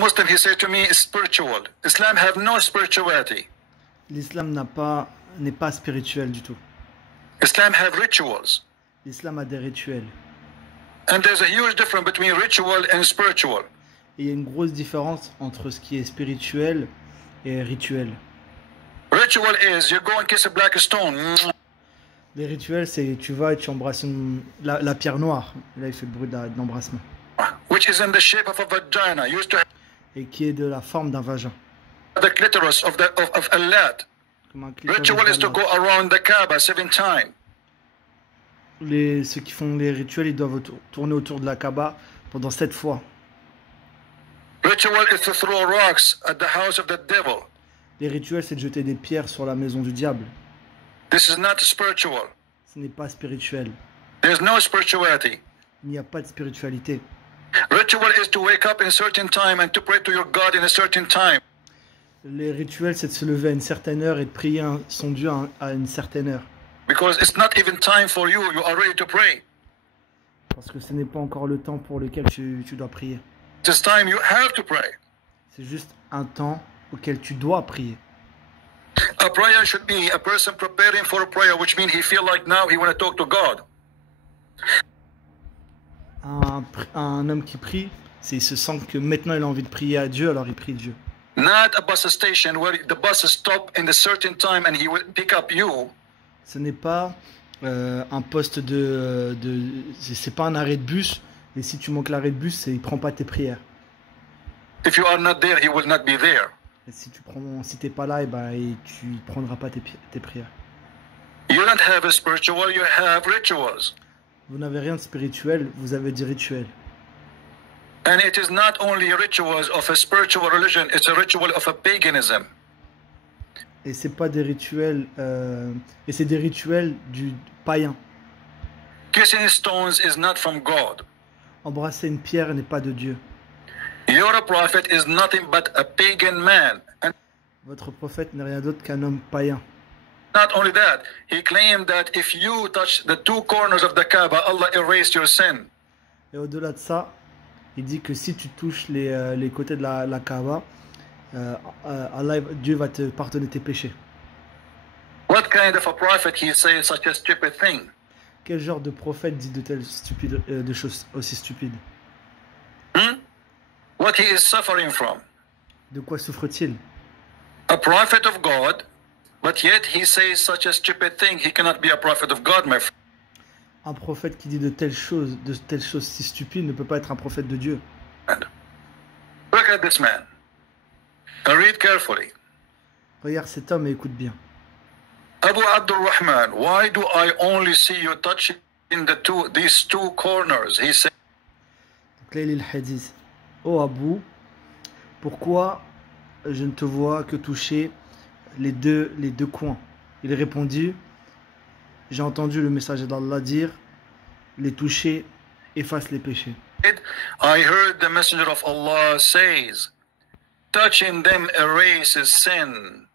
Muslim, he said to me, spiritual. Islam have no spirituality. L'islam n'est pas spirituel du tout. Islam have rituals. L'islam a des rituels. And there's a huge difference between ritual and spiritual. Et il y a une grosse différence entre ce qui est spirituel et rituel. Ritual is you go and kiss a black stone. Les rituels, c'est tu vas et tu embrasses la pierre noire. Là, il fait le bruit de l'embrassement. Which is in the shape of a vagina, used to Et qui est de la forme d'un vagin. have the clitoris of Allah. Comme un clitoris Ritual is to d'Allah. go around the Kaaba 7 times. Ceux qui font les rituels, ils doivent tourner autour de la Kaaba pendant 7 fois. Ritual is to throw rocks at the house of the devil. Les rituels, c'est de jeter des pierres sur la maison du diable. This is not spiritual. Ce n'est pas spirituel. There's no spirituality. Il n'y a pas de spiritualité. Ritual is to wake up in a certain time and to pray to your God in a certain time. Les rituels, c'est de se lever à une certaine heure et de prier son Dieu à une certaine heure. Because it's not even time for you. You are ready to pray. Parce que ce n'est pas encore le temps pour lequel tu dois prier. This time you have to pray. C'est juste un temps auquel tu dois prier. A prayer should be a person preparing for a prayer, which means he feel like now he want to talk to God. Un homme qui prie, il se sent que maintenant il a envie de prier à Dieu, alors il prie Dieu. Not a bus station where the bus stop in a certain time and he will pick up you. Ce n'est pas un poste c'est pas un arrêt de bus, et si tu manques l'arrêt de bus, il prend pas tes prières. If you are not there, he will not be there. Et si t'es pas là, tu prendras pas tes prières. You don't have a spiritual, you have rituals. Vous n'avez rien de spirituel, vous avez des rituels. And it is not only rituals of a spiritual religion, it's a ritual of a paganism. Et c'est pas des rituels, et c'est des rituels du païen. Kissing stones is not from God. Embrasser une pierre n'est pas de Dieu. Your prophet is nothing but a pagan man. And Votre prophète n'est rien d'autre qu'un homme païen. not only that, he claimed that if you touch the 2 corners of the Kaaba, Allah erased your sin. Et au-delà de ça, il dit que si tu touches les côtés de la Kaaba, Dieu va te pardonner tes péchés. What kind of a prophet he says such a stupid thing? Quel genre de prophète dit de choses aussi stupides? What he is suffering from? De quoi souffre-t-il? A prophet of God, but yet he says such a stupid thing. He cannot be a prophet of God, my friend. Un prophète qui dit de telles choses si stupides ne peut pas être un prophète de Dieu. Look at this man and read carefully. Regarde cet homme et écoute bien. Abu Abdul Rahman, why do I only see you touching these two corners? He said, Donc là, il est le hadith. Oh Abu, pourquoi je ne te vois que toucher les deux coins? Il répondit, j'ai entendu le messager d'Allah dire, les toucher efface les péchés. I heard the messenger of Allah says, touching them erases sin.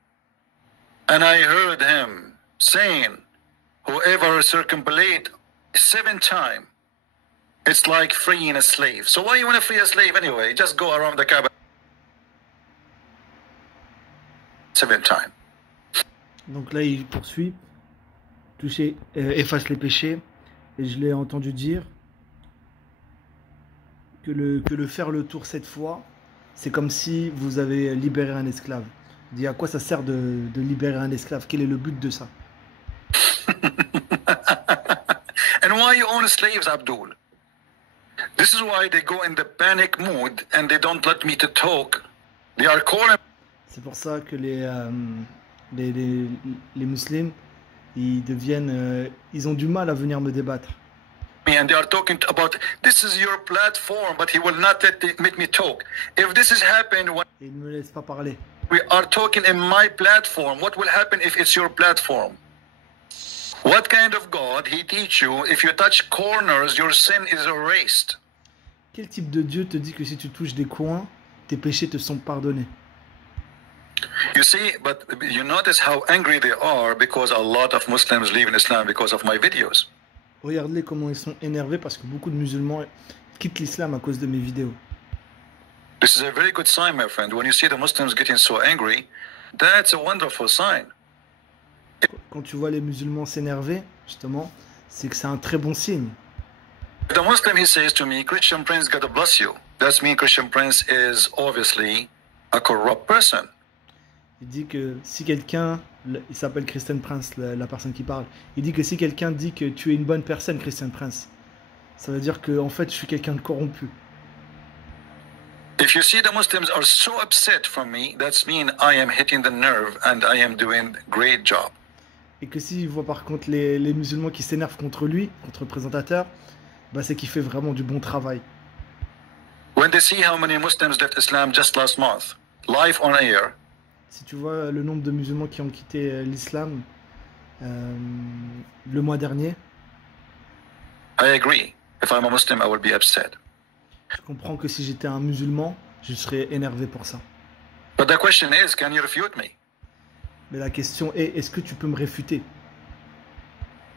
And I heard him saying, whoever circumambulate 7 times, it's like freeing a slave. So why you want to free a slave anyway? Just go around the Kaaba 7 times. Donc là, il poursuit, toucher, efface les péchés, et je l'ai entendu dire que le faire le tour 7 fois, c'est comme si vous avez libéré un esclave. Il dit, à quoi ça sert de libérer un esclave? Quel est le but de ça? And why you own slaves, Abdul? This is why they go in the panic mood and they don't let me to talk. They are calling. C'est pour ça que les musulmans, ils ont du mal à venir me débattre. And they are talking about this is your platform, but he will not let me talk. If this has happened when Et ils ne me laissent pas parler. we are talking in my platform, what will happen if it's your platform? What kind of God he teach you? If you touch corners, your sin is erased. Quel type de Dieu te dit que si tu touches des coins, tes péchés te sont pardonnés? You see, but you notice how angry they are because a lot of Muslims leave in Islam because of my videos. Regarde-les comment ils sont énervés parce que beaucoup de musulmans quittent l'islam à cause de mes vidéos. This is a very good sign, my friend. When you see the Muslims getting so angry, that's a wonderful sign. Quand tu vois les musulmans s'énerver, justement, c'est que c'est un très bon signe. The Muslim, he says to me, Christian Prince, God bless you. That means Christian Prince is obviously a corrupt person. Il dit que si quelqu'un, il s'appelle Christian Prince, la personne qui parle, il dit que si quelqu'un dit que tu es une bonne personne, Christian Prince, ça veut dire que en fait je suis quelqu'un de corrompu. If you see the Muslims are so upset from me, that means I am hitting the nerve and I am doing great job. Et que s'il voit par contre les musulmans qui s'énervent contre lui, contre le présentateur, bah c'est qu'il fait vraiment du bon travail. When they see how many Muslims left Islam just last month, live on air, Si tu vois le nombre de musulmans qui ont quitté l'islam le mois dernier, I agree. If I'm a Muslim, I will be upset. je comprends que si j'étais un musulman, je serais énervé pour ça. But the question is, can you refute me? Mais la question est, est-ce que tu peux me réfuter?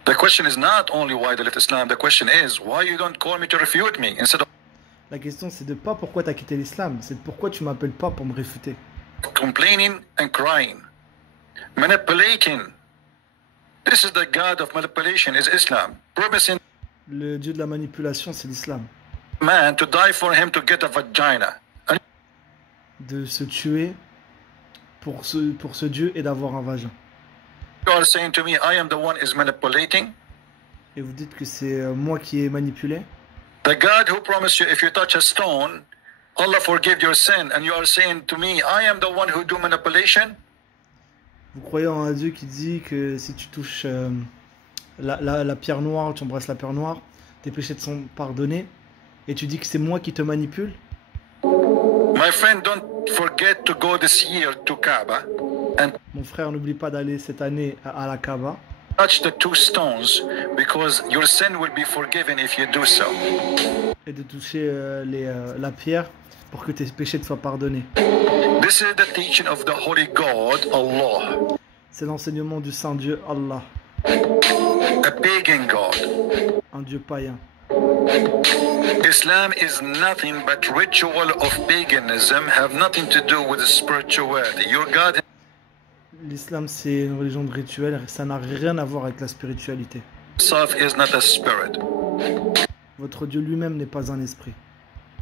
The question is not only why they left Islam. The question is, why you don't call me to refute me instead of La question c'est de pas pourquoi tu as quitté l'islam, c'est de pourquoi tu m'appelles pas pour me réfuter. complaining and crying, manipulating. This is the God of manipulation, is Islam. Promising Le dieu de la manipulation, c'est l'islam. man to die for him to get a vagina. And De se tuer pour ce dieu et d'avoir un vagin. you are saying to me, I am the one is manipulating. Et vous dites que c'est moi qui ai manipulé. The God who promised you if you touch a stone, Allah forgive your sin. And you are saying to me, I am the one who do manipulation. Vous croyez en un dieu qui dit que si tu touches la pierre noire, tu embrasses la pierre noire, tes péchés te sont pardonnés. Et tu dis que c'est moi qui te manipule. My friend, don't forget to go this year to Kaaba and Mon frère, n'oublie pas d'aller cette année à la Kaaba touch the two stones because your sin will be forgiven if you do so. et de toucher la pierre pour que tes péchés te soient pardonnés. This is the teaching of the Holy God, Allah, C'est l'enseignement du Saint Dieu Allah, a pagan God. un Dieu païen. Islam is nothing but ritual of paganism, have nothing to do with spirituality. Your God L'islam, c'est une religion de rituel, ça n'a rien à voir avec la spiritualité. himself is not a spirit. Votre Dieu lui-même n'est pas un esprit.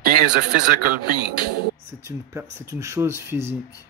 He is a physical being. C'est une chose physique.